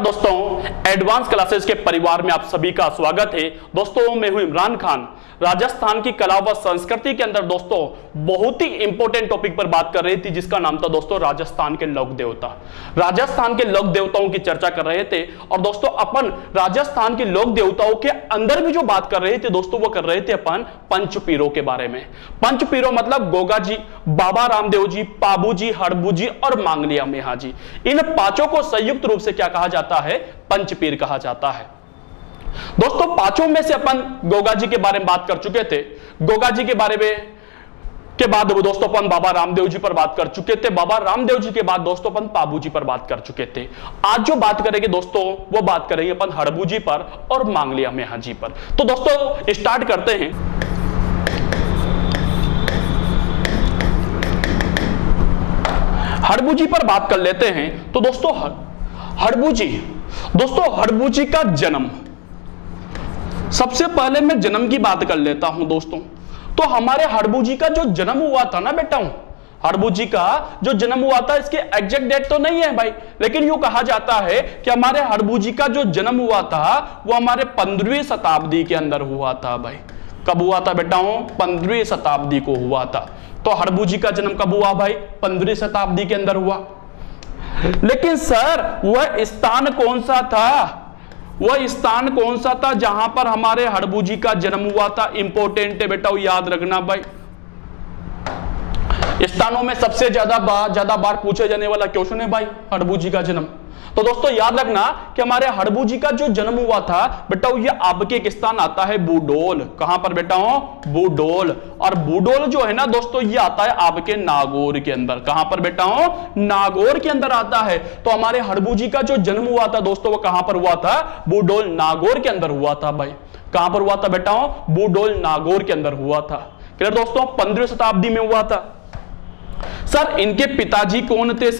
नमस्कार दोस्तों, advance classes के परिवार में आप सभी का स्वागत है। दोस्तों मैं हूं इमरान खान। राजस्थान की कला व संस्कृति के अंदर दोस्तों बहुत ही इंपॉर्टेंट टॉपिक पर बात कर रही थी, जिसका नाम था दोस्तों राजस्थान के लोक देवता। राजस्थान के लोक देवताओं की चर्चा कर रहे थे और दोस्तों अपन राजस्थान के लोक देवताओं के अंदर भी जो बात कर रहे थे दोस्तों, वो कर रहे थे अपन पंच पीरों के बारे में। पंच पीरों मतलब गोगा जी, बाबा रामदेव जी, पाबू जी, हड़बू जी और मांगलिया मेहा जी। इन पांचों को संयुक्त रूप से क्या कहा जाता है? पंच पीर कहा जाता है। दोस्तों पांचों में से अपन गोगा जी के बारे में बात कर चुके थे। गोगा जी के बारे में के बाद दोस्तों अपन बाबा रामदेव जी पर बात कर चुके थे। बाबा रामदेव जी के बाद दोस्तों अपन पाबू जी पर बात कर चुके थे। आज जो बात करेंगे दोस्तों, वो बात करेंगे अपन हड़बू जी पर और मांगलिया मेहा जी पर। तो दोस्तों स्टार्ट करते हैं। हड़बू जी पर बात कर लेते हैं। तो दोस्तों हड़बू जी, दोस्तों हड़बू जी का जन्म, सबसे पहले मैं जन्म की बात कर लेता हूं दोस्तों। तो हमारे हड़बू जी का जो जन्म हुआ था ना बेटा, हड़बू जी का जो जन्म हुआ था, इसके एग्जैक्ट डेट तो नहीं है भाई, लेकिन यूं कहा जाता है कि हमारे हड़बू जी का जो जन्म हुआ था वो हमारे 15वीं शताब्दी के अंदर हुआ था भाई। कब हुआ था बेटा? 15वीं शताब्दी को हुआ था। तो हड़बू जी का जन्म कब हुआ भाई? 15वीं शताब्दी के अंदर हुआ। लेकिन सर वह स्थान कौन सा था? वह स्थान कौन सा था जहां पर हमारे हड़बू जी का जन्म हुआ था? इंपॉर्टेंट है बेटा, याद रखना भाई। स्थानों में सबसे ज्यादा बार पूछे जाने वाला क्वेश्चन है भाई हड़बू जी का जन्म। तो दोस्तों याद रखना कि हमारे हड़बू जी का जो जन्म हुआ था बेटा, ये आपके एक स्थान आता है बूडोल। कहां पर बेटा? बूडोल। और बूडोल जो है ना दोस्तों, ये आता है आपके नागौर के अंदर। कहां पर बेटा? नागौर के अंदर आता है। तो हमारे हड़बू जी का जो जन्म हुआ था दोस्तों, वो कहां पर हुआ था? बूडोल नागौर के अंदर हुआ था भाई। कहां पर हुआ था बेटा? बूडोल नागौर के अंदर हुआ था। क्लियर दोस्तों? 15वीं शताब्दी में हुआ था। सर इनके पिताजी कौन थे?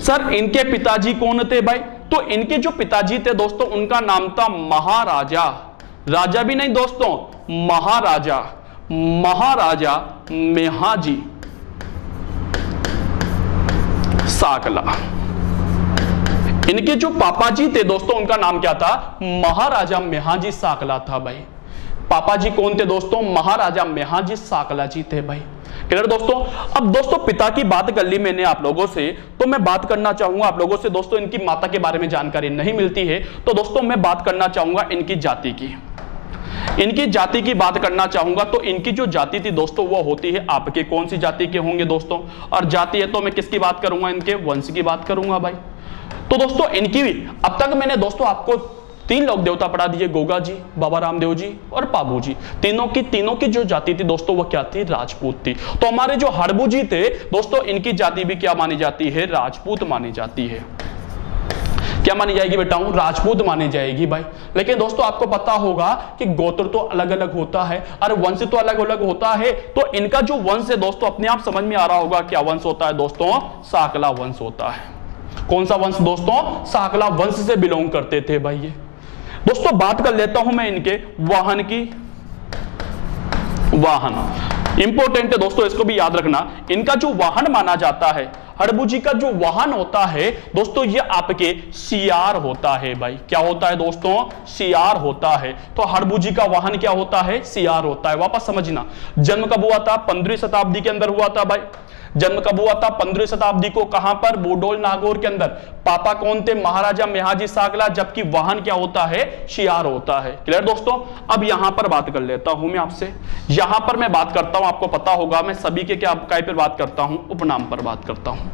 सर इनके पिताजी कौन थे भाई? तो इनके जो पिताजी थे दोस्तों, उनका नाम था महाराजा, राजा भी नहीं दोस्तों, महाराजा मेहाजी साकला। इनके जो पापा जी थे दोस्तों, उनका नाम क्या था? महाराजा मेहाजी साकला था भाई। पापा जी कौन थे दोस्तों? महाराजा मेहाजी साकला जी थे भाई। क्लियर दोस्तों? अब दोस्तों पिता की बात कर ली मैंने आप लोगों से, तो मैं बात करना चाहूंगा आप लोगों से दोस्तों, इनकी माता के बारे में जानकारी नहीं मिलती है, तो दोस्तों मैं बात करना चाहूंगा इनकी जाति की। इनकी जाति की बात करना चाहूंगा। तो इनकी जो जाति थी दोस्तों, वो होती है आपके कौन सी जाति के होंगे दोस्तों? और जाति है तो मैं किसकी बात करूंगा? इनके वंश की बात करूंगा भाई। तो दोस्तों इनकी अब तक मैंने दोस्तों आपको 3 लोक देवता पढ़ा दिए, गोगा जी, बाबा रामदेव जी और पाबू जी। तीनों की जो जाति थी दोस्तों, वो क्या थी? राजपूत थी। तो हमारे जो हड़बू जी थे दोस्तों, इनकी जाति भी क्या मानी जाती है? राजपूत मानी जाती है। क्या मानी जाएगी बेटा? राजपूत मानी जाएगी भाई। लेकिन दोस्तों आपको पता होगा कि गोत्र तो अलग अलग होता है और वंश तो अलग अलग होता है। तो इनका जो वंश है दोस्तों, अपने आप समझ में आ रहा होगा क्या वंश होता है दोस्तों? साकला वंश होता है। कौन सा वंश दोस्तों? साकला वंश से बिलोंग करते थे भाई ये। दोस्तों बात कर लेता हूं मैं इनके वाहन की। वाहन इंपॉर्टेंट है दोस्तों, इसको भी याद रखना। इनका जो वाहन माना जाता है, हड़बू जी का जो वाहन होता है दोस्तों, ये आपके सियार होता है भाई। क्या होता है दोस्तों? सियार होता है। तो हड़बू जी का वाहन क्या होता है? सियार होता है। वापस समझना, जन्म कब हुआ था? 15वीं शताब्दी के अंदर हुआ था भाई। जन्म कब हुआ था? 15वीं शताब्दी को। कहां पर? बूडोल नागौर के अंदर। पापा कौन थे? महाराजा मेहाजी साकला, जबकि वाहन क्या होता है? सियार होता है। क्लियर दोस्तों? अब यहां पर बात कर लेता हूं मैं आपसे। यहां पर मैं बात करता हूं, आपको पता होगा मैं सभी के क्या काय पर बात करता हूं? उपनाम पर बात करता हूं।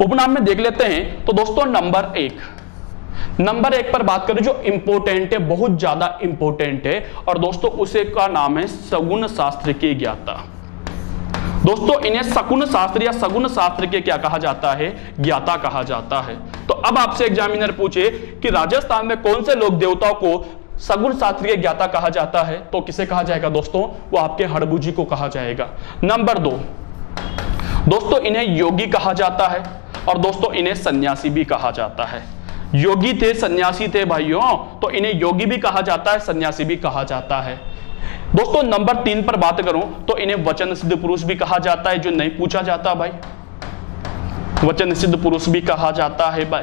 उपनाम में देख लेते हैं। तो दोस्तों नंबर 1 पर बात करें, जो इंपॉर्टेंट है, बहुत ज्यादा इंपॉर्टेंट है, और दोस्तों उसे का नाम है सगुन शास्त्र के ज्ञाता। दोस्तों इन्हें शकुन शास्त्र या सगुन शास्त्र के क्या कहा जाता है? ज्ञाता कहा जाता है। तो अब आपसे एग्जामिनर पूछे कि राजस्थान में कौन से लोक देवताओं को सगुन शास्त्र के ज्ञाता कहा जाता है, तो किसे कहा जाएगा दोस्तों? वो आपके हड़बू जी को कहा जाएगा। नंबर 2 दोस्तों, इन्हें योगी कहा जाता है, और दोस्तों इन्हें सन्यासी भी कहा जाता है। योगी थे, सन्यासी थे भाइयों, तो इन्हें योगी भी कहा जाता है, सन्यासी भी कहा जाता है। दोस्तों नंबर 3 पर बात करूं तो इन्हें वचन सिद्ध पुरुष भी कहा जाता है, जो नहीं पूछा जाता भाई। वचन सिद्ध पुरुष भी कहा जाता है भाई।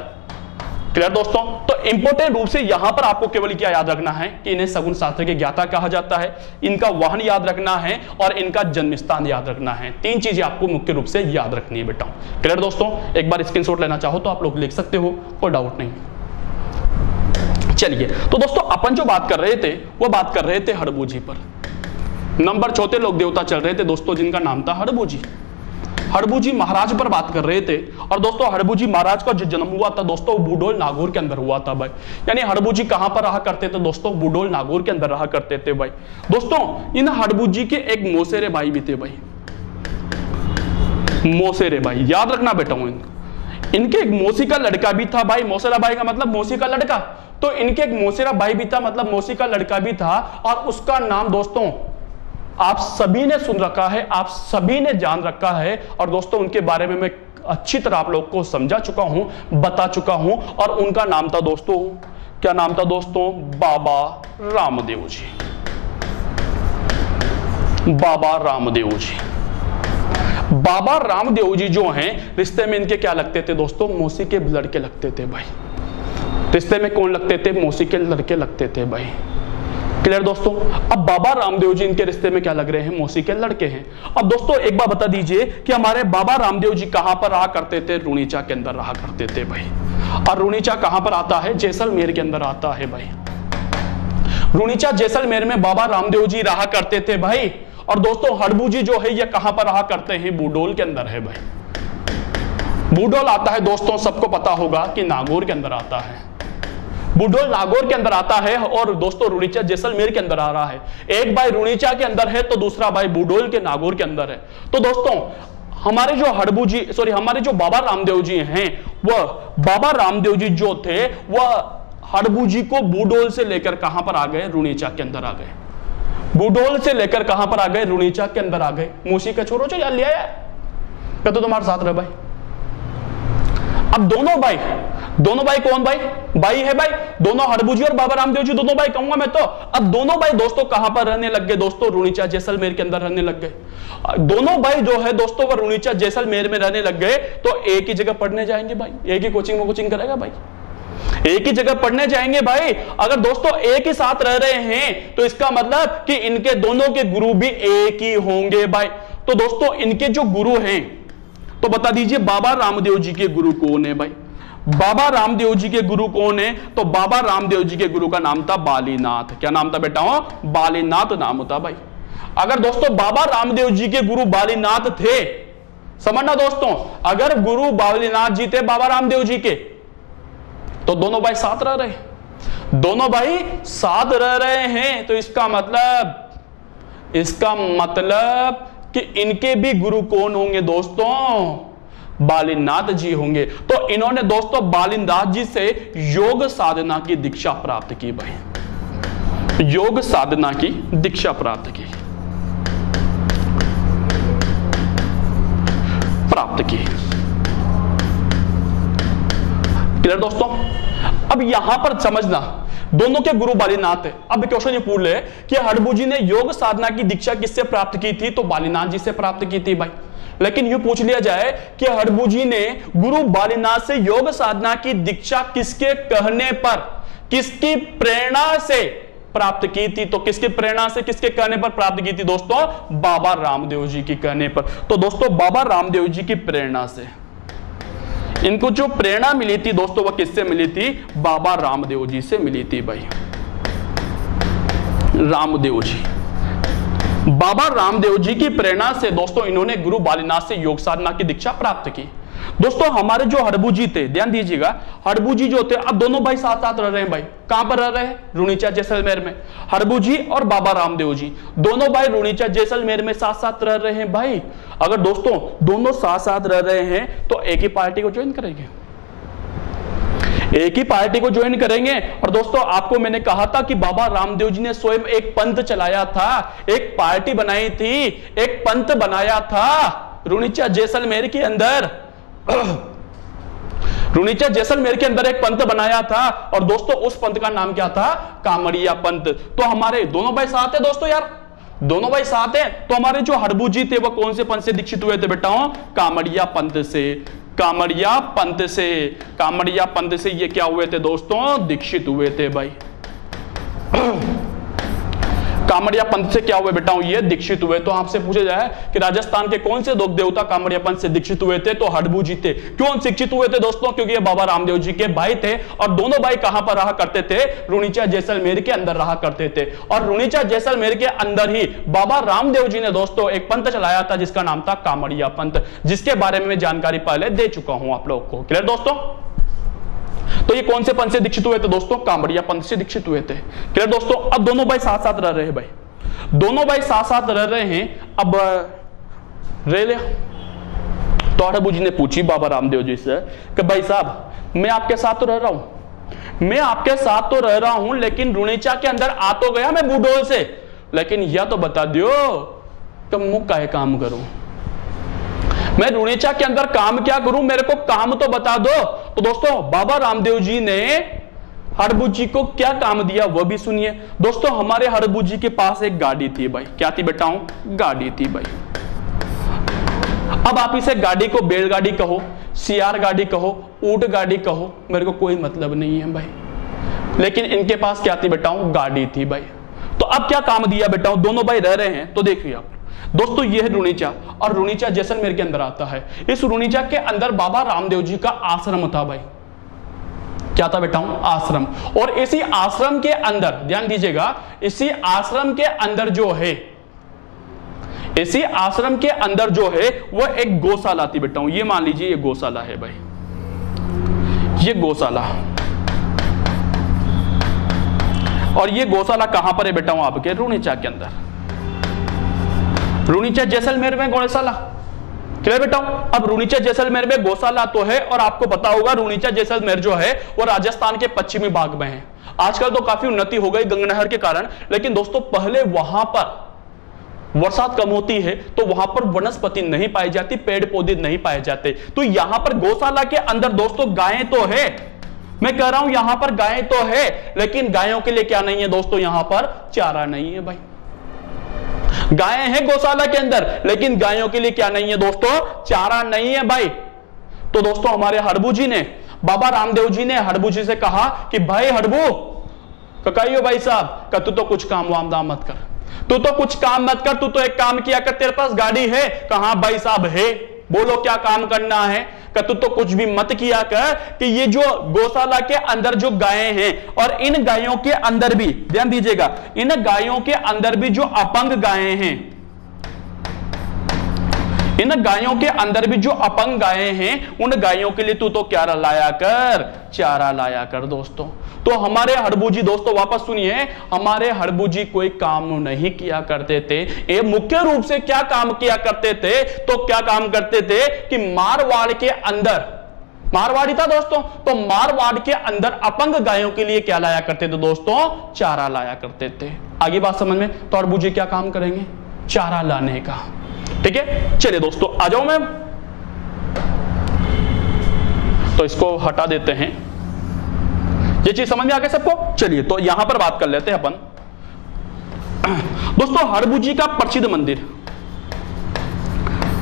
क्लियर दोस्तों? तो इंपॉर्टेंट रूप से यहां पर आपको केवल क्या याद रखना है कि इन्हें सगुन शास्त्र के ज्ञाता कहा जाता है, इनका वाहन याद रखना है और इनका जन्म स्थान याद रखना है। 3 चीजें आपको मुख्य रूप से याद रखनी है बेटा। क्लियर दोस्तों? एक बार स्क्रीनशॉट लेना चाहो तो आप लोग लिख सकते हो, कोई डाउट नहीं। चलिए, तो दोस्तों अपन जो बात कर रहे थे वो बात कर रहे थे हड़बूजी पर। नंबर 4 लोग देवता चल रहे थे दोस्तों, जिनका नाम था हड़बूजी। हड़बूजी महाराज पर बात कर रहे थे। और दोस्तों हड़बूजी महाराज का जो जन्म हुआ था दोस्तों, बूडोल नागौर के अंदर हुआ था भाई। यानी हड़बूजी कहां पर रहा करते थे दोस्तों? बूडोल नागौर के अंदर रहा करते थे भाई। दोस्तों इन हड़बूजी के एक मौसेरे भाई भी थे भाई, मौसेरे भाई, याद रखना बेटा। इनके एक मौसी का लड़का भी था भाई। मौसेरा भाई का मतलब मौसी का लड़का, तो इनके एक मौसेरा भाई भी था, मतलब मौसी का लड़का भी था। और उसका नाम दोस्तों आप सभी ने सुन रखा है, आप सभी ने जान रखा है। और दोस्तों उनके बारे में मैं अच्छी तरह आप लोग को समझा चुका हूं, बता चुका हूं। और उनका नाम था दोस्तों, क्या नाम था दोस्तों? बाबा रामदेव जी। बाबा रामदेव जी। बाबा रामदेव जी जो हैं, रिश्ते में इनके क्या लगते थे दोस्तों? मौसी के लड़के लगते थे भाई। रिश्ते में कौन लगते थे? मौसी के लड़के लगते थे भाई। क्लियर दोस्तों? अब बाबा रामदेव जी इनके रिश्ते में क्या लग रहे हैं? मौसी के लड़के हैं। अब दोस्तों एक बात बता दीजिए कि हमारे बाबा रामदेव जी कहां पर रहा करते थे? रुणीचा के अंदर रहा करते थे भाई। और रुणीचा कहां पर आता है? जैसलमेर के अंदर आता है भाई। रुणीचा जैसलमेर में बाबा रामदेव जी रहा करते थे भाई। और दोस्तों हड़बूजी जो है ये कहां पर रहा करते हैं? बूडोल के अंदर है भाई। बूडोल आता है दोस्तों, सबको पता होगा कि नागौर के अंदर आता है। बूडोल नागौर के अंदर आता है। और दोस्तों रुणीचा जैसलमेर के अंदर आ रहा है। एक भाई रुणीचा के अंदर है तो दूसरा भाई बूडोल के नागौर के अंदर है। तो दोस्तों हमारे जो हमारे जो बाबा रामदेव जी हैं, वह बाबा रामदेव जी जो थे वह हड़बूजी को बूडोल से लेकर कहां पर आ गए? रुणीचा के अंदर आ गए। बूडोल से लेकर कहां पर आ गए? रुणीचा के अंदर आ गए। मूसी का छोरो जो यार लिया यार, तो तुम्हारे साथ रहे भाई। अब दोनों भाई कौन भाई? भाई है भाई, दोनों हड़बूजी और बाबा रामदेव जी दोनों भाई कहूंगा मैं तो। अब दोनों भाई दोस्तों कहां पर रहने लग गए दोस्तों? रुणीचा जैसलमेर के अंदर रहने लग गए। दोनों भाई जो है दोस्तों वह रुणीचा जैसलमेर में रहने लग गए। तो एक ही जगह पढ़ने जाएंगे भाई, एक ही कोचिंग में कोचिंग करेगा भाई, एक ही जगह पढ़ने जाएंगे भाई। अगर दोस्तों एक ही साथ रह रहे हैं तो इसका मतलब कि इनके दोनों के गुरु भी एक ही होंगे भाई। तो दोस्तों इनके जो गुरु हैं तो बता दीजिए बाबा रामदेव जी के गुरु कौन है भाई? बाबा रामदेव जी के गुरु कौन है? तो बाबा रामदेव जी के गुरु का नाम था बालीनाथ। क्या नाम था बेटा? बालीनाथ नाम था भाई। अगर दोस्तों बाबा रामदेव जी के गुरु बालीनाथ थे, समझना दोस्तों, अगर गुरु बालीनाथ जी थे बाबा रामदेव जी के, तो दोनों भाई साथ रह रहे, दोनों भाई साथ रह रहे हैं। तो इसका मतलब कि इनके भी गुरु कौन होंगे दोस्तों? बालीनाथ जी होंगे। तो इन्होंने दोस्तों बालीनाथ जी से योग साधना की दीक्षा प्राप्त की भाई, योग साधना की दीक्षा प्राप्त की। क्लियर दोस्तों? अब यहां पर समझना, दोनों के गुरु बालीनाथ है। अब क्वेश्चन ये पूछ ले कि हड़बूजी ने योग साधना की दीक्षा किससे प्राप्त की थी? तो बालीनाथ जी से प्राप्त की थी भाई। लेकिन ये पूछ लिया जाए कि हड़बूजी ने गुरु बालीनाथ से योग साधना की दीक्षा किसके कहने पर, किसकी प्रेरणा से प्राप्त की थी? तो किसकी प्रेरणा से, किसके कहने पर प्राप्त की थी दोस्तों? बाबा रामदेव जी के कहने पर। तो दोस्तों बाबा रामदेव जी की प्रेरणा से इनको जो प्रेरणा मिली थी दोस्तों वह किससे मिली थी? बाबा रामदेव जी से मिली थी भाई। रामदेव जी, बाबा रामदेव जी की प्रेरणा से दोस्तों इन्होंने गुरु बालीनाथ से योग साधना की दीक्षा प्राप्त की। दोस्तों हमारे जो हड़बूजी थे, ध्यान दीजिएगा, हड़बूजी जो थे, अब दोनों भाई साथ साथ रह रहे हैं भाई। कहां पर रह रहे हैं? रुणीचा जैसलमेर में। हड़बूजी और बाबा रामदेव जी दोनों भाई रुणीचा जैसलमेर में साथ साथ रह रहे हैं भाई। अगर दोस्तों दोनों साथ साथ रह रहे हैं तो एक ही पार्टी को ज्वाइन करेंगे, एक ही पार्टी को ज्वाइन करेंगे। और दोस्तों आपको मैंने कहा था कि बाबा रामदेव जी ने स्वयं एक पंथ चलाया था, एक पार्टी बनाई थी, एक पंथ बनाया था रुणीचा जैसलमेर के अंदर। रुणीचा जैसलमेर के अंदर एक पंथ बनाया था। और दोस्तों उस पंथ का नाम क्या था? कामड़िया पंथ। तो हमारे दोनों भाई साथ है दोस्तों, यार दोनों भाई साथ हैं। तो हमारे जो हड़बूजी थे वो कौन से पंथ से दीक्षित हुए थे बेटा? कामड़िया पंथ से। कामड़िया पंथ से। कामड़िया पंथ से ये क्या हुए थे दोस्तों, दीक्षित हुए थे भाई। कामड़िया पंथ से क्या हुए बेटा, ये दीक्षित हुए। तो आपसे पूछा जाए कि राजस्थान के कौन से लोक देवता कामड़िया पंथ से दीक्षित हुए थे, तो हड़बू जी थे। क्यों शिक्षित हुए थे दोस्तों, क्योंकि ये बाबा रामदेव जी के भाई थे और दोनों भाई कहां पर रहा करते थे, रुणीचा जैसलमेर के अंदर रहा करते थे। और रुणीचा जैसलमेर के अंदर ही बाबा रामदेव जी ने दोस्तों एक पंथ चलाया था जिसका नाम था कामड़िया पंथ, जिसके बारे में जानकारी पहले दे चुका हूं आप लोगों को। क्लियर दोस्तों। तो ये कौन से पंथ से दीक्षित हुए थे दोस्तों, कामड़िया पंथ से दीक्षित हुए थे। क्लियर दोस्तों। अब दोनों भाई साथ साथ रह रहे हैं भाई, दोनों भाई साथ साथ रह रहे हैं। अब रह ले तो हड़बू जी ने पूछी बाबा रामदेव जी से कि भाई साहब मैं आपके साथ तो रह रहा हूं, मैं आपके साथ तो रह रहा हूं, लेकिन रुणीचा के अंदर आ तो गया मैं बूढ़ोल से, लेकिन यह तो बता दियो कि मुझ काहे काम करूं, मैं रुणीचा के अंदर काम क्या करूं, मेरे को काम तो बता दो। तो दोस्तों बाबा रामदेव जी ने हड़बू जी को क्या काम दिया वो भी सुनिए दोस्तों। हमारे हड़बू जी के पास एक गाड़ी थी भाई। क्या थी बेटा, गाड़ी थी भाई। अब आप इसे गाड़ी को बैलगाड़ी कहो, सियार गाड़ी कहो, ऊंट गाड़ी कहो, मेरे को कोई मतलब नहीं है भाई, लेकिन इनके पास क्या थी बेटा, गाड़ी थी भाई। तो अब क्या काम दिया बेटा, दोनों भाई रह रहे हैं। तो देखिए आप दोस्तों, यह है रुणीचा और रुणीचा जैसलमेर के अंदर आता है। इस रुणीचा के अंदर बाबा रामदेव जी का आश्रम था भाई। क्या था बेटा, आश्रम। और इसी आश्रम के अंदर ध्यान दीजिएगा, इसी आश्रम के अंदर जो है, इसी आश्रम के अंदर जो है वो एक गौशाला थी बेटा। ये मान लीजिए ये गौशाला है भाई, ये गौशाला। और ये गौशाला कहां पर है बेटा, आपके रुणीचा के अंदर, रुणीचा जैसलमेर में गौशाला। क्लियर बेटा। अब रुणीचा जैसलमेर में गौशाला तो है, और आपको पता होगा रुणीचा जैसलमेर जो है वो राजस्थान के पश्चिमी भाग में है। आजकल तो काफी उन्नति हो गई गंगा नहर के कारण, लेकिन दोस्तों पहले वहां पर बरसात कम होती है तो वहां पर वनस्पति नहीं पाई जाती, पेड़ पौधे नहीं पाए जाते। तो यहां पर गौशाला के अंदर दोस्तों गायें तो है, मैं कह रहा हूं यहां पर गायें तो है, लेकिन गायों के लिए क्या नहीं है दोस्तों, यहां पर चारा नहीं है भाई। गायें हैं गौशाला के अंदर, लेकिन गायों के लिए क्या नहीं है दोस्तों, चारा नहीं है भाई। तो दोस्तों हमारे हड़बू जी ने, बाबा रामदेव जी ने हड़बू जी से कहा कि भाई हड़बू, कहियो भाई साहब का तू तो कुछ काम वाम दाम मत कर, तू तो कुछ काम मत कर, तू तो एक काम किया कर, तेरे पास गाड़ी है। कहा भाई साहब है, बोलो क्या काम करना है। तू तो कुछ भी मत किया कर कि ये जो गौशाला के अंदर जो गायें हैं, और इन गायों के अंदर भी ध्यान दीजिएगा, इन गायों के अंदर भी जो अपंग गायें हैं, इन गायों के अंदर भी जो अपंग गायें हैं, उन गायों के लिए तू तो क्या लाया कर, चारा लाया कर दोस्तों। तो हमारे हड़बू जी दोस्तों वापस सुनिए, हमारे हड़बू जी कोई काम नहीं किया करते थे। ये मुख्य रूप से क्या काम किया करते थे, तो क्या काम करते थे कि मारवाड़ के अंदर, मारवाड़ी था दोस्तों, तो मारवाड़ के अंदर अपंग गायों के लिए क्या लाया करते थे दोस्तों, चारा लाया करते थे। आगे बात समझ में। तो हड़बू जी क्या काम करेंगे, चारा लाने का। ठीक है, चलिए दोस्तों आ जाओ मैं, तो इसको हटा देते हैं। ये चीज समझ में आ गई सबको। चलिए तो यहां पर बात कर लेते हैं अपन दोस्तों, हड़बू जी का प्रसिद्ध मंदिर,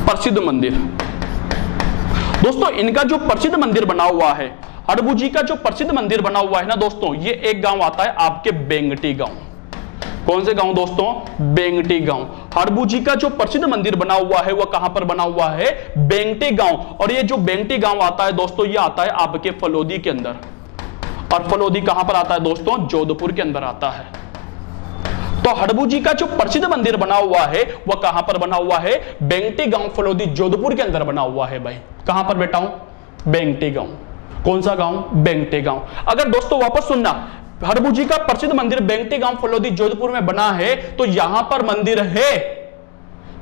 प्रसिद्ध मंदिर दोस्तों, इनका जो प्रसिद्ध मंदिर बना हुआ है, हड़बू जी का जो प्रसिद्ध मंदिर बना हुआ है ना दोस्तों, ये एक गांव आता है आपके बेंगटी गांव। कौन से गांव दोस्तों, बेंगटी गांव। हड़बू जी का जो प्रसिद्ध मंदिर बना हुआ है वह कहां पर बना हुआ है, बेंगटी गांव। और ये जो बेंगटी गांव आता है दोस्तों, ये आता है आपके फलोदी के अंदर। और फलोदी कहां पर आता है दोस्तों, जोधपुर के अंदर आता है। तो हड़बू जी का जो प्रसिद्ध मंदिर बना हुआ है वह कहां पर बना हुआ है, बेंगटी गांव फलोदी जोधपुर के अंदर बना हुआ है भाई। कहां पर बेटा हूं, बेंगटी गांव। कौन सा गांव, बेंगटी गांव। अगर दोस्तों वापस सुनना, हड़बू जी का प्रसिद्ध मंदिर बेंगटी गांव फलोदी जोधपुर में बना है, तो यहां पर मंदिर है,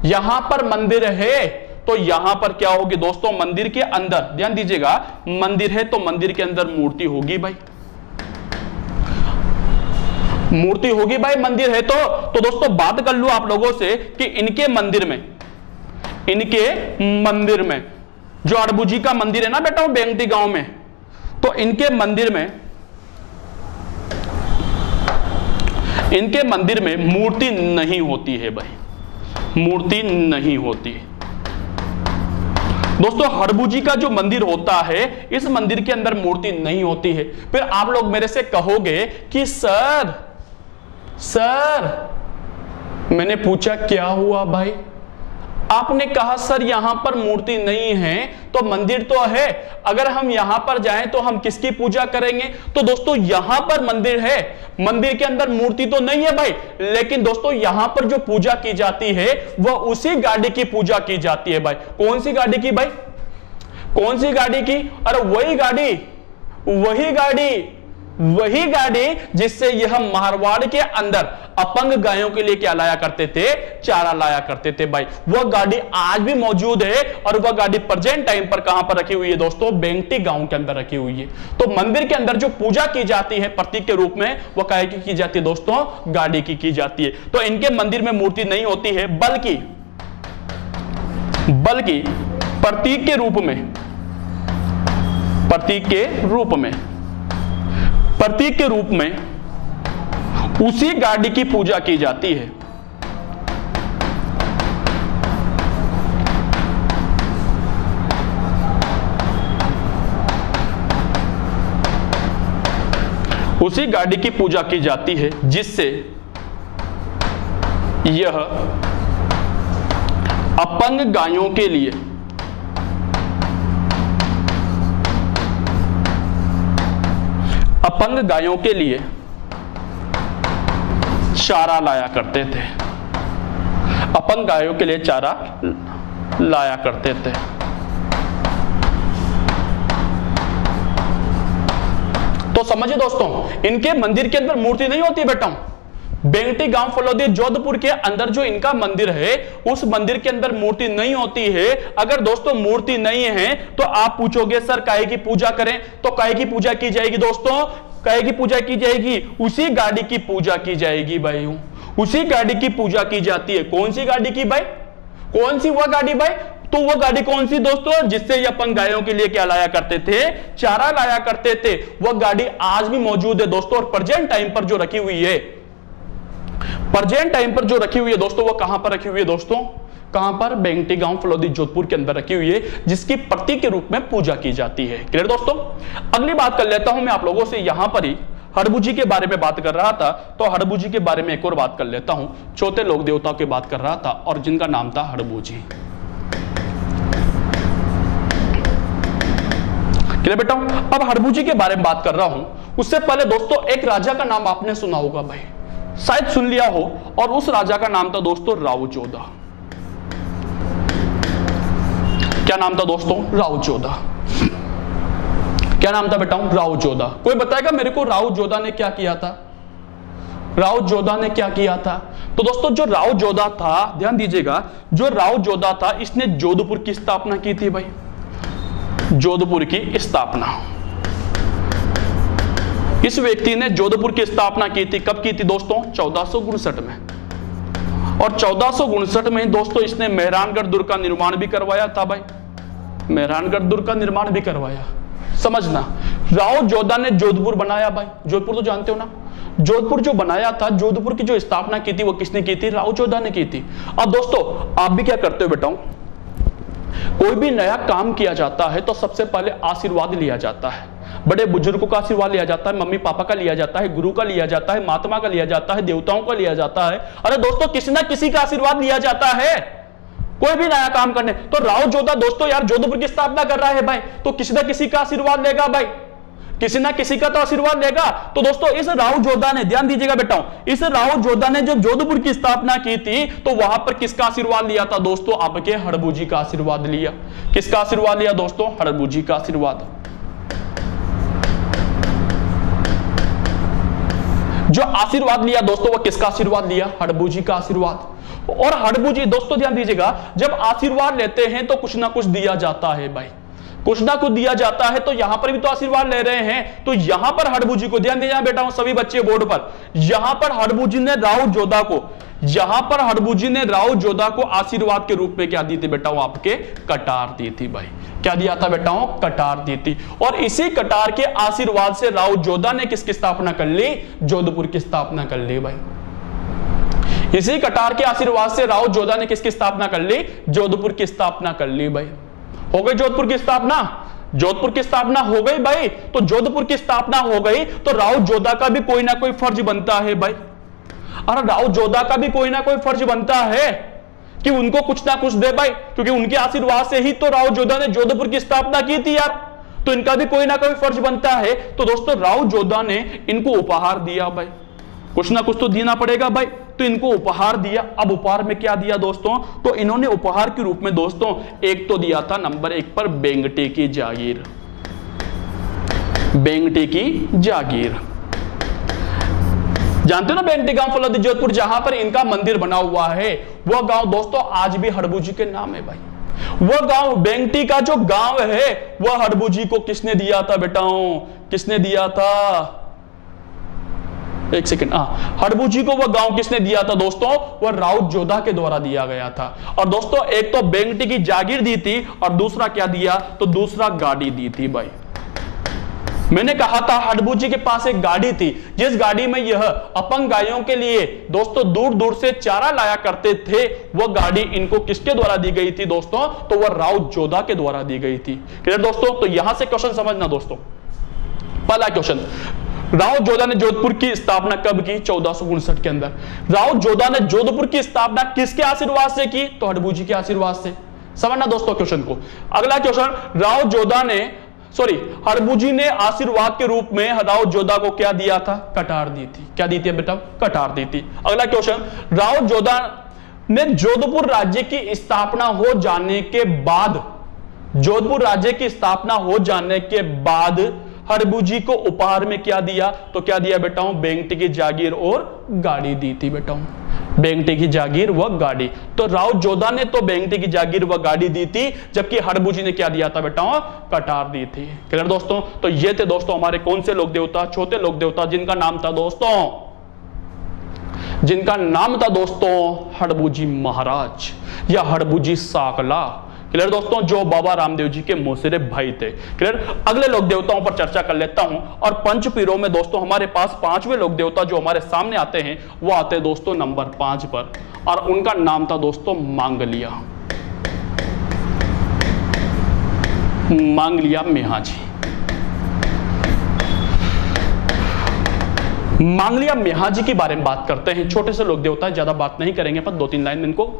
यहां पर मंदिर है, तो यहां पर क्या होगी दोस्तों, मंदिर के अंदर ध्यान दीजिएगा, मंदिर है तो मंदिर के अंदर मूर्ति होगी भाई, मूर्ति होगी भाई, मंदिर है तो दोस्तों बात कर लूं आप लोगों से कि इनके मंदिर में, इनके मंदिर में जो हड़बू जी का मंदिर है ना बेटा बेंगटी गांव में, तो इनके मंदिर में, इनके मंदिर में मूर्ति नहीं होती है भाई, मूर्ति नहीं होती। दोस्तों हड़बू जी का जो मंदिर होता है, इस मंदिर के अंदर मूर्ति नहीं होती है। फिर आप लोग मेरे से कहोगे कि सर मैंने पूछा क्या हुआ भाई? आपने कहा सर यहां पर मूर्ति नहीं है, तो मंदिर तो है, अगर हम यहां पर जाएं तो हम किसकी पूजा करेंगे? तो दोस्तों यहां पर मंदिर है, मंदिर के अंदर मूर्ति तो नहीं है भाई, लेकिन दोस्तों यहां पर जो पूजा की जाती है वह उसी गाड़ी की पूजा की जाती है भाई। कौन सी गाड़ी की भाई? कौन सी गाड़ी की? अरे वही गाड़ी जिससे यह मारवाड़ के अंदर अपंग गायों के लिए क्या लाया करते थे? चारा लाया करते थे भाई। वह गाड़ी आज भी मौजूद है और वह गाड़ी प्रेजेंट टाइम पर कहां पर रखी हुई है दोस्तों? बेंगटी गांव के अंदर रखी हुई है। तो मंदिर के अंदर जो पूजा की जाती है प्रतीक के रूप में, वह काहे की जाती है दोस्तों? गाड़ी की जाती है। तो इनके मंदिर में मूर्ति नहीं होती है, बल्कि प्रतीक के रूप में उसी गाड़ी की पूजा की जाती है। उसी गाड़ी की पूजा की जाती है जिससे यह अपंग गायों के लिए चारा लाया करते थे। अपंग गायों के लिए चारा लाया करते थे। तो समझिए दोस्तों, इनके मंदिर के अंदर मूर्ति नहीं होती बेटा। बेंगटी गांव फलोदी जोधपुर के अंदर जो इनका मंदिर है, उस मंदिर के अंदर मूर्ति नहीं होती है। अगर दोस्तों मूर्ति नहीं है तो आप पूछोगे सर काहे की पूजा करें? तो काहे की पूजा की जाएगी दोस्तों? काहे की पूजा की जाएगी? उसी गाड़ी की पूजा की जाएगी भाई। उसी गाड़ी की पूजा की जाती है। कौन सी गाड़ी की भाई? कौन सी वह गाड़ी भाई? तो वो गाड़ी कौन सी दोस्तों? जिससे ये अपन गायों के लिए क्या लाया करते थे? चारा लाया करते थे। वह गाड़ी आज भी मौजूद है दोस्तों, और प्रेजेंट टाइम पर जो रखी हुई है दोस्तों, वो कहां पर रखी हुई है दोस्तों? कहां पर? बेंगटी गांव फलोदी जोधपुर के अंदर रखी हुई है, जिसकी प्रतीक के रूप में पूजा की जाती है। क्लियर दोस्तों? अगली बात कर लेता हूं मैं आप लोगों से। यहां पर ही हड़बू जी के बारे में बात कर रहा था, तो हड़बू जी के बारे में एक और बात कर लेता हूं। चौथे लोक देवताओं की बात कर रहा था और जिनका नाम था हड़बू जी। क्लियर बेटा? अब हड़बू जी के बारे में बात कर रहा हूं। उससे पहले दोस्तों एक राजा का नाम आपने सुना होगा भाई, शायद सुन लिया हो, और उस राजा का नाम था दोस्तों राव जोधा। क्या नाम था दोस्तों? राव जोधा। क्या नाम था बेटा? राव जोधा। कोई बताएगा मेरे को राव जोधा ने क्या किया था? राव जोधा ने क्या किया था? तो दोस्तों जो राव जोधा था, ध्यान दीजिएगा, जो राव जोधा था इसने जोधपुर की स्थापना की थी भाई। जोधपुर की स्थापना इस व्यक्ति ने जोधपुर की स्थापना की थी। कब की थी दोस्तों? 1459 में। और 1459 में दोस्तों इसने मेहरानगढ़ दुर्ग का निर्माण भी करवाया था भाई। मेहरानगढ़ दुर्ग का निर्माण भी करवाया। समझना, राव जोधा ने जोधपुर बनाया भाई। जोधपुर तो जानते हो ना? जोधपुर जो बनाया था, जोधपुर की जो स्थापना की थी वो किसने की थी? राव जोधा ने की थी। अब दोस्तों आप भी क्या करते हो बेटा? कोई भी नया काम किया जाता है तो सबसे पहले आशीर्वाद लिया जाता है। बड़े बुजुर्गों का आशीर्वाद लिया जाता है, मम्मी पापा का लिया जाता है, गुरु का लिया जाता है, महात्मा का लिया जाता है, देवताओं का लिया जाता है। अरे दोस्तों किसी ना किसी का आशीर्वाद लिया जाता है कोई भी नया काम करने। तो राव जोधा दोस्तों यार जोधपुर की स्थापना कर रहा है भाई, तो किसी ना किसी का आशीर्वाद लेगा भाई, किसी ना किसी का तो आशीर्वाद लेगा। तो दोस्तों इस राव जोधा ने, ध्यान दीजिएगा बेटा, इस राव जोधा ने जब जोधपुर की स्थापना की थी तो वहां पर किसका आशीर्वाद लिया था दोस्तों? आपके हड़बू जी का आशीर्वाद लिया। किसका आशीर्वाद लिया दोस्तों? हड़बू जी का आशीर्वाद। जो आशीर्वाद लिया दोस्तों वो किसका आशीर्वाद लिया? हड़बू जी का आशीर्वाद। और हड़बू जी दोस्तों ध्यान दीजिएगा, जब आशीर्वाद लेते हैं तो कुछ ना कुछ दिया जाता है भाई, कुछ ना कुछ दिया जाता है। तो यहां पर भी तो आशीर्वाद ले रहे हैं, तो यहां पर हड़बू जी को, ध्यान दीजिए बेटा सभी बच्चे बोर्ड पर, यहां पर हड़बू जी ने राव जोधा को, यहां पर हड़बू जी ने राव जोधा को आशीर्वाद के रूप में क्या दी थी बेटा? वो आपके कटार दी थी भाई। क्या दिया था बेटा? कटार दी थी। और इसी कटार के आशीर्वाद से राव जोधा ने किसकी स्थापना कर ली? जोधपुर की स्थापना कर ली भाई। इसी कटार के आशीर्वाद से राव जोधा ने किसकी स्थापना कर ली? जोधपुर की स्थापना कर ली भाई। हो गई जोधपुर की स्थापना, जोधपुर की स्थापना हो गई भाई। तो जोधपुर की स्थापना हो गई तो राव जोधा का भी कोई ना कोई फर्ज बनता है भाई। अरे राव जोधा का भी कोई ना कोई फर्ज बनता है कि उनको कुछ ना कुछ दे भाई, क्योंकि उनके आशीर्वाद से ही तो राव जोधा ने जोधपुर की स्थापना की थी यार, तो इनका भी कोई ना कोई फर्ज बनता है। तो दोस्तों राव जोधा ने इनको उपहार दिया भाई, कुछ ना कुछ तो देना पड़ेगा भाई, तो इनको उपहार दिया। अब उपहार में क्या दिया दोस्तों, तो इन्होंने उपहार के रूप में दोस्तों एक तो दिया था नंबर 1 पर बेंगटे की जागीर, बेंगटे की जागीर। जानते हो ना बेंगटे गांव फलौदी जोधपुर जहां पर इनका मंदिर बना हुआ है, वह गांव दोस्तों आज भी हड़बू जी के नाम है भाई। वह गांव बेंगटी का जो गांव है वह हड़बू जी को किसने दिया था बेटाओं, किसने दिया था, एक सेकंड, हड़बू जी को वह गांव किसने दिया था दोस्तों, वह राव जोधा के द्वारा दिया गया था। और दोस्तों एक तो बेंगटी की जागीर दी थी और दूसरा क्या दिया, तो दूसरा गाड़ी दी थी भाई। मैंने कहा था हड़बू जी के पास एक गाड़ी थी, जिस गाड़ी में यह अपंग गायों के लिए दोस्तों दूर दूर से चारा लाया करते थे, वह गाड़ी इनको किसके द्वारा दी गई थी दोस्तों, तो वह राव जोधा के द्वारा दी गई थी। क्लियर दोस्तों, तो यहां से क्वेश्चन समझना दोस्तों। पहला क्वेश्चन, राव जोधा ने जोधपुर की स्थापना कब की, 1459 के अंदर। राव जोधा ने जोधपुर की स्थापना किसके आशीर्वाद से की, तो हड़बू जी के आशीर्वाद से। समझना दोस्तों क्वेश्चन को। अगला क्वेश्चन, राव जोधा ने हड़बू जी ने आशीर्वाद के रूप में राव जोधा को क्या दिया था, कटार दी थी। क्या दी थी बेटा, कटार दी थी। अगला क्वेश्चन, राव जोधा ने जोधपुर राज्य की स्थापना हो जाने के बाद, जोधपुर राज्य की स्थापना हो जाने के बाद हड़बू जी को उपहार में क्या दिया, तो क्या दिया बेटाओं, बेंगटे की जागीर और गाड़ी दी थी बेटाओं, बेंगटे की जागीर व गाड़ी। तो राव जोधा ने तो बेंगटे की जागीर व गाड़ी दी थी, जबकि हड़बू जी ने क्या दिया था बेटाओं, कटार दी थी। क्लियर दोस्तों, तो ये थे दोस्तों हमारे कौन से लोक देवता, छोटे लोक देवता, जिनका नाम था दोस्तों, जिनका नाम था दोस्तों हड़बू जी महाराज या हड़बू जी साकला। क्लियर दोस्तों, जो बाबा रामदेव जी के मौसेरे भाई थे। क्लियर, अगले लोक देवताओं पर चर्चा कर लेता हूं। और पंचपीरों में दोस्तों हमारे पास पांचवें लोक देवता जो हमारे सामने आते हैं वो आते हैं दोस्तों नंबर 5 पर, और उनका नाम था दोस्तों मांगलिया, मांगलिया मेहाजी। मांगलिया मेहाजी के बारे में बात करते हैं। छोटे से लोक देवता, ज्यादा बात नहीं करेंगे, पर 2-3 लाइन इनको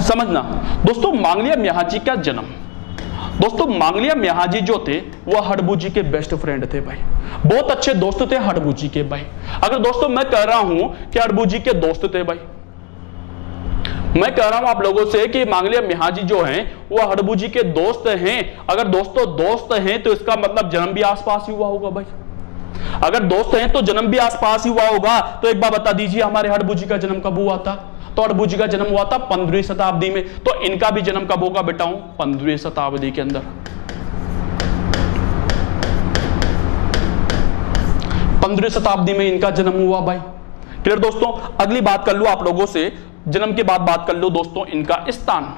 समझना दोस्तों। मांगलिया मेहाजी का जन्म, दोस्तों मांगलिया मेहाजी जो थे वह हड़बू जी के बेस्ट फ्रेंड थे भाई, बहुत अच्छे दोस्त थे हड़बू जी के भाई। अगर दोस्तों मैं कह रहा हूं कि हड़बू जी के दोस्त थे भाई, मैं कह रहा हूं आप लोगों से कि मांगलिया मेहाजी जो हैं वह हड़बू जी के दोस्त हैं। अगर दोस्तों दोस्त हैं तो इसका मतलब जन्म भी आसपास ही हुआ होगा भाई। अगर दोस्त हैं तो जन्म भी आसपास ही हुआ होगा। तो एक बार बता दीजिए हमारे हड़बू जी का जन्म कब हुआ था, तो हड़बू जी का जन्म हुआ था 15वीं शताब्दी में। तो इनका भी जन्म कब होगा बेटाओं, 15वीं शताब्दी के अंदर, 15वीं शताब्दी में इनका जन्म हुआ भाई। क्लियर दोस्तों, अगली बात कर लो आप लोगों से, जन्म के बाद बात कर लो दोस्तों इनका स्थान,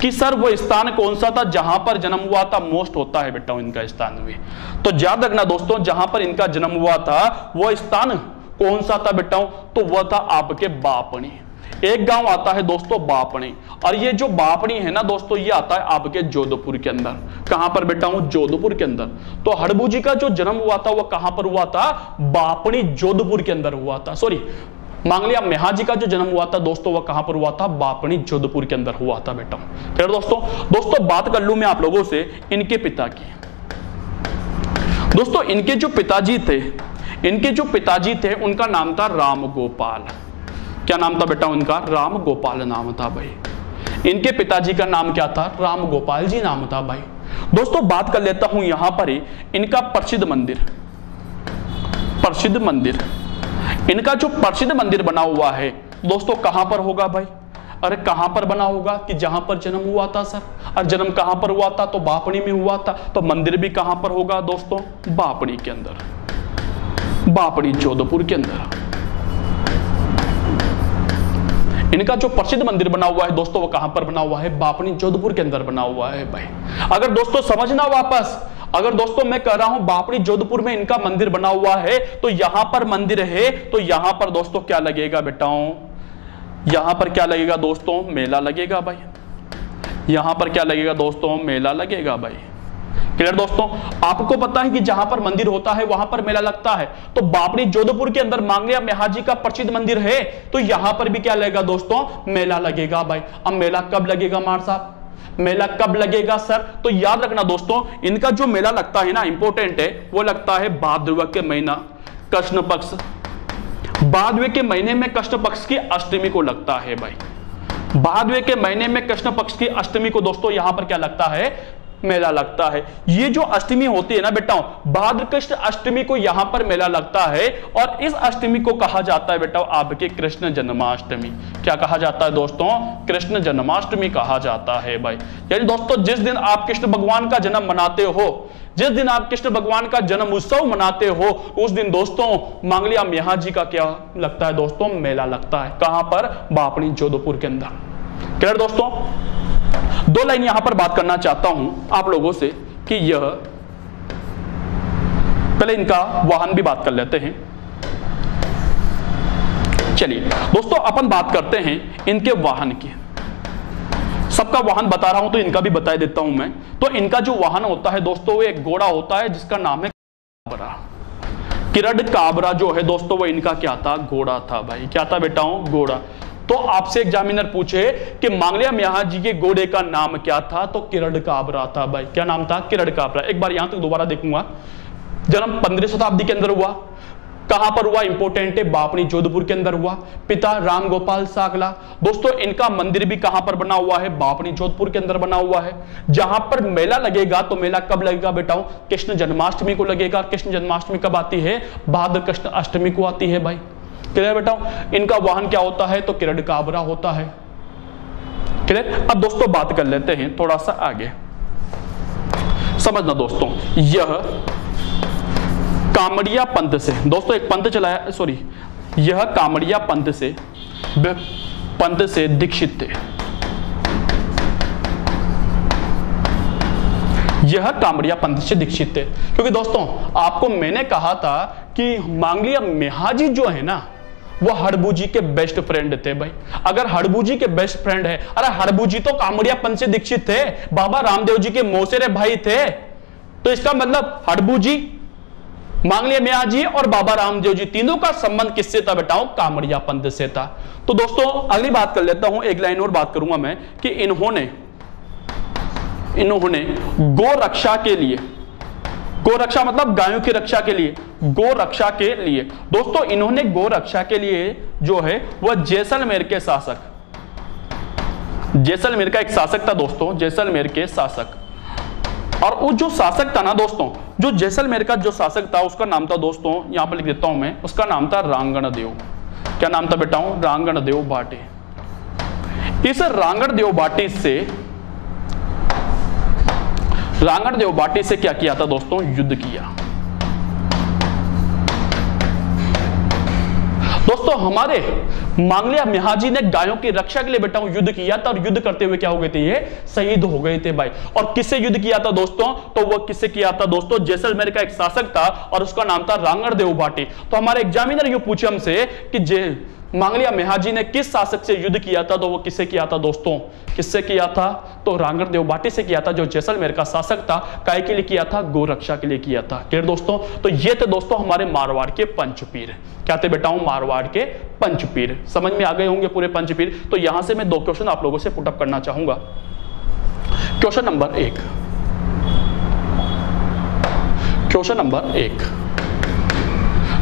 कि सर वो स्थान कौन सा था जहां पर जन्म हुआ था। मोस्ट होता है बेटा इनका स्थान भी, तो याद रखना दोस्तों जहां पर इनका जन्म हुआ था वो स्थान कौन सा था बेटा, तो वह था आपके बापणी। एक गांव आता है दोस्तों बापणी, और ये जो बापणी है ना दोस्तों ये आता है आपके जोधपुर के अंदर। कहां पर बेटा हूं, जोधपुर के अंदर। तो हड़बू जी का जो जन्म हुआ था वो कहां पर हुआ था, बापणी जोधपुर के अंदर हुआ था। सॉरी, मांगलिया मेहाजी का जो जन्म हुआ था दोस्तों वह कहां पर हुआ था, बापणी जोधपुर के अंदर हुआ था बेटा। फिर दोस्तों बात कर लूं मैं आप लोगों से इनके पिता की। दोस्तों इनके जो पिताजी थे उनका नाम था राम गोपाल। क्या नाम था बेटा उनका, राम गोपाल नाम था भाई। इनके पिताजी का नाम क्या था, राम गोपाल जी नाम था भाई। दोस्तों बात कर लेता हूं यहां पर ही इनका प्रसिद्ध मंदिर, इनका जो प्रसिद्ध मंदिर बना हुआ है दोस्तों कहां पर होगा भाई, अरे कहां पर बना होगा कि जहां पर जन्म हुआ था सर, और जन्म कहां पर हुआ था, तो बापणी में हुआ था। तो मंदिर भी कहां पर होगा दोस्तों, बापणी के अंदर, बापणी जोधपुर के अंदर। इनका जो प्रसिद्ध मंदिर बना हुआ है दोस्तों वो कहां पर बना हुआ है, बापणी जोधपुर के अंदर बना हुआ है भाई। अगर दोस्तों समझना वापस, अगर दोस्तों मैं कह रहा हूं बापणी जोधपुर में इनका मंदिर बना हुआ है, तो यहां पर मंदिर है, तो यहां पर दोस्तों क्या लगेगा बेटाओं, यहां पर क्या लगेगा दोस्तों, मेला लगेगा भाई। यहां पर क्या लगेगा दोस्तों, मेला लगेगा भाई। क्लियर दोस्तों, आपको पता है कि जहां पर मंदिर होता है वहां पर मेला लगता है। तो बापनी जोधपुर के अंदर मांगलिया मेहाजी का प्रसिद्ध मंदिर है, तो यहां पर भी क्या लगेगा दोस्तों, मेला लगेगा भाई। अब मेला कब लगेगा मार साहब, मेला कब लगेगा सर? तो याद रखना दोस्तों, इनका जो मेला लगता है ना, इंपॉर्टेंट है, वो लगता है भाद्रव के महीना कृष्ण पक्ष, भादवे के महीने में कृष्ण पक्ष की अष्टमी को लगता है भाई। भादवे के महीने में कृष्ण पक्ष की अष्टमी को दोस्तों यहां पर क्या लगता है, मेला लगता है। ये जो अष्टमी होती है ना बेटाओ, भाद्र कृष्ण अष्टमी को यहां पर मेला लगता है, और इस अष्टमी को कहा जाता है बेटाओ आपके कृष्ण जन्माष्टमी। क्या कहा जाता है दोस्तों, कृष्ण जन्माष्टमी कहा जाता है भाई। यानी दोस्तों जिस दिन आप कृष्ण भगवान का जन्म मनाते हो, जिस दिन आप कृष्ण भगवान का जन्म उत्सव मनाते हो, उस दिन दोस्तों मांगलिया मेहाजी का क्या लगता है दोस्तों, मेला लगता है। कहां पर, बापनी जोधपुर के अंदर। क्लियर दोस्तों, दो लाइन यहां पर बात करना चाहता हूं आप लोगों से कि यह, पहले इनका वाहन भी बात कर लेते हैं। चलिए दोस्तों अपन बात करते हैं इनके वाहन की। सबका वाहन बता रहा हूं तो इनका भी बता देता हूं मैं। तो इनका जो वाहन होता है दोस्तों, वो एक घोड़ा होता है जिसका नाम है काबरा। किरड काबरा जो है दोस्तों, वो इनका क्या था, घोड़ा था भाई। क्या था बेटाओं, घोड़ा। तो आपसे एग्जामिनर पूछे कि मांगलिया मेहाजी के घोड़े का नाम क्या था, तो किरड काबरा था भाई। क्या नाम था, किरड काबरा। एक बार यहां तक दोबारा देखूंगा। जन्म 15वीं शताब्दी के अंदर हुआ। कहां पर हुआ, इंपोर्टेंट है, बापनी जोधपुर के अंदर हुआ। पिता राम गोपाल साकला। दोस्तों इनका मंदिर भी कहां पर बना हुआ है, बापनी जोधपुर के अंदर बना हुआ है। जहां पर मेला लगेगा, तो मेला कब लगेगा बेटाओं, कृष्ण जन्माष्टमी को लगेगा। कृष्ण जन्माष्टमी कब आती है, भाद्र कृष्ण अष्टमी को आती है भाई। क्लियर बेटाओ, इनका वाहन क्या होता है, तो किरड काबरा होता है। क्लियर। अब दोस्तों बात कर लेते हैं थोड़ा सा आगे, समझना दोस्तों। यह कामड़िया पंथ से, दोस्तों एक पंथ चलाया, सॉरी, यह कामड़िया पंथ से दीक्षित थे। यह कामड़िया पंथ से दीक्षित थे, क्योंकि दोस्तों आपको मैंने कहा था कि मांगलिया मेहाजी जो है ना, वो हड़बूजी के बेस्ट फ्रेंड थे भाई। अगर हड़बूजी के बेस्ट फ्रेंड है, अरे हड़बूजी तो कामड़िया पंथ से दीक्षित थे, बाबा रामदेव जी के मौसेरे भाई थे। तो इसका मतलब हड़बूजी, मांगलिया मेहाजी और बाबा रामदेव जी, तीनों का संबंध किससे था बेटाओ, कामड़िया पंथ से था। तो दोस्तों अगली बात कर लेता हूं, एक लाइन और बात करूंगा मैं कि इन्होंने गो रक्षा के लिए, गो रक्षा मतलब गायों की रक्षा के लिए, गो रक्षा के लिए दोस्तों इन्होंने गो रक्षा के लिए जो है वह जैसलमेर के शासक, जैसलमेर का एक शासक था दोस्तों, जैसलमेर के शासक। और वो जो शासक था ना दोस्तों, जो जैसलमेर का जो शासक था उसका नाम था दोस्तों, यहां पर लिख देता हूं मैं, उसका नाम था रांगणदेव। क्या नाम था बेटाओं, रांगणदेव भाटी। इस रांगणदेव भाटी से क्या किया था दोस्तों, युद्ध किया। दोस्तों हमारे मांगलिया मेहाजी ने गायों की रक्षा के लिए बेटाओं युद्ध किया था, और युद्ध करते हुए क्या हो गए थे, ये शहीद हो गए थे भाई। और किससे युद्ध किया था दोस्तों, तो वो किससे किया था दोस्तों, जैसलमेर का एक शासक था और उसका नाम था रांगणदेव भाटी। तो हमारे एग्जामिनर ये पूछे हमसे कि मांगलिया मेहाजी ने किस शासक से युद्ध किया था, तो वो किससे किया था दोस्तों, किससे किया था, तो रांगणदेव भाटी से किया था, जो जैसलमेर का शासक था। काय के लिए किया था, गो रक्षा के लिए किया था। क्लियर दोस्तों। तो ये थे दोस्तों हमारे मारवाड़ के पंचपीर। क्या थे बेटाओं, मारवाड़ के पंचपीर। समझ में आ गए होंगे पूरे पंचपीर। तो यहां से मैं 2 क्वेश्चन आप लोगों से पुटअप करना चाहूंगा। क्वेश्चन नंबर 1, क्वेश्चन नंबर 1,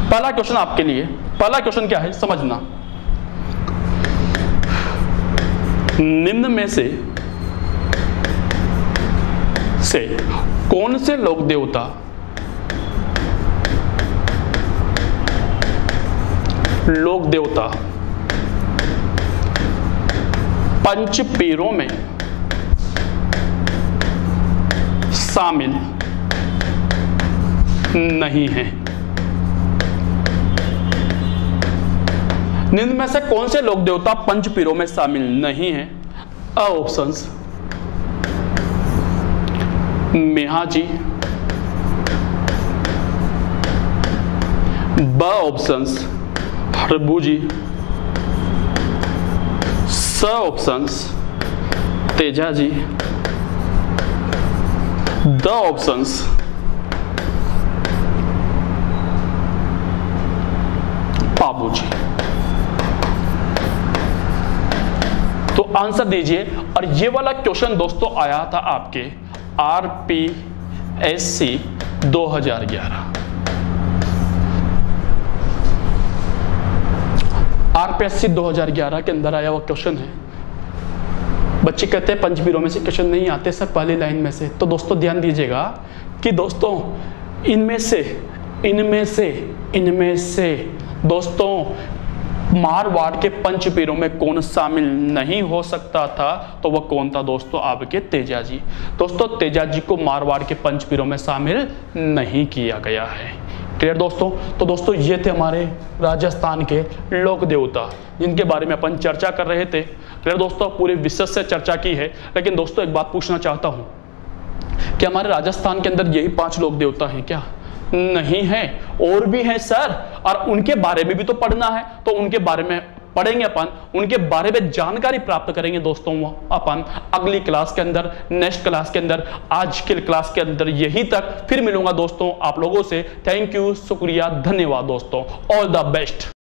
पहला क्वेश्चन आपके लिए, पहला क्वेश्चन क्या है समझना। निम्न में से कौन से लोक देवता पंचपीरों में शामिल नहीं है। निम्न में से कौन से लोक देवता पंचपीरों में शामिल नहीं है। अ ऑप्शंस मेहाजी, ब ऑप्शंस हड़बूजी, स ऑप्शंस तेजाजी। द ऑप्शंस बाबूजी। तो आंसर दीजिए। और ये वाला क्वेश्चन दोस्तों आया था आपके RPSC 2011। RPSC 2011 के अंदर आया हुआ क्वेश्चन है। बच्चे कहते हैं पंचवीरों में से क्वेश्चन नहीं आते सर पहली लाइन में से। तो दोस्तों ध्यान दीजिएगा कि दोस्तों इनमें से दोस्तों मारवाड़ के पंचवीरों में कौन शामिल नहीं हो सकता था? तो वह कौन था दोस्तों? आपके तेजाजी। दोस्तों तेजाजी को मारवाड़ के पंचवीरों में शामिल नहीं किया गया है। क्लियर दोस्तों? तो दोस्तों ये थे हमारे राजस्थान के लोक देवता जिनके बारे में अपन चर्चा कर रहे थे। क्लियर दोस्तों? पूरे विशद से चर्चा की है। लेकिन दोस्तों एक बात पूछना चाहता हूं कि हमारे राजस्थान के अंदर यही 5 लोक देवता हैं क्या? नहीं है, और भी हैं सर, और उनके बारे में भी तो पढ़ना है। तो उनके बारे में पढ़ेंगे अपन, उनके बारे में जानकारी प्राप्त करेंगे दोस्तों अपन अगली क्लास के अंदर, नेक्स्ट क्लास के अंदर। आज के क्लास के अंदर यही तक, फिर मिलूंगा दोस्तों आप लोगों से। थैंक यू, शुक्रिया, धन्यवाद दोस्तों, ऑल द बेस्ट।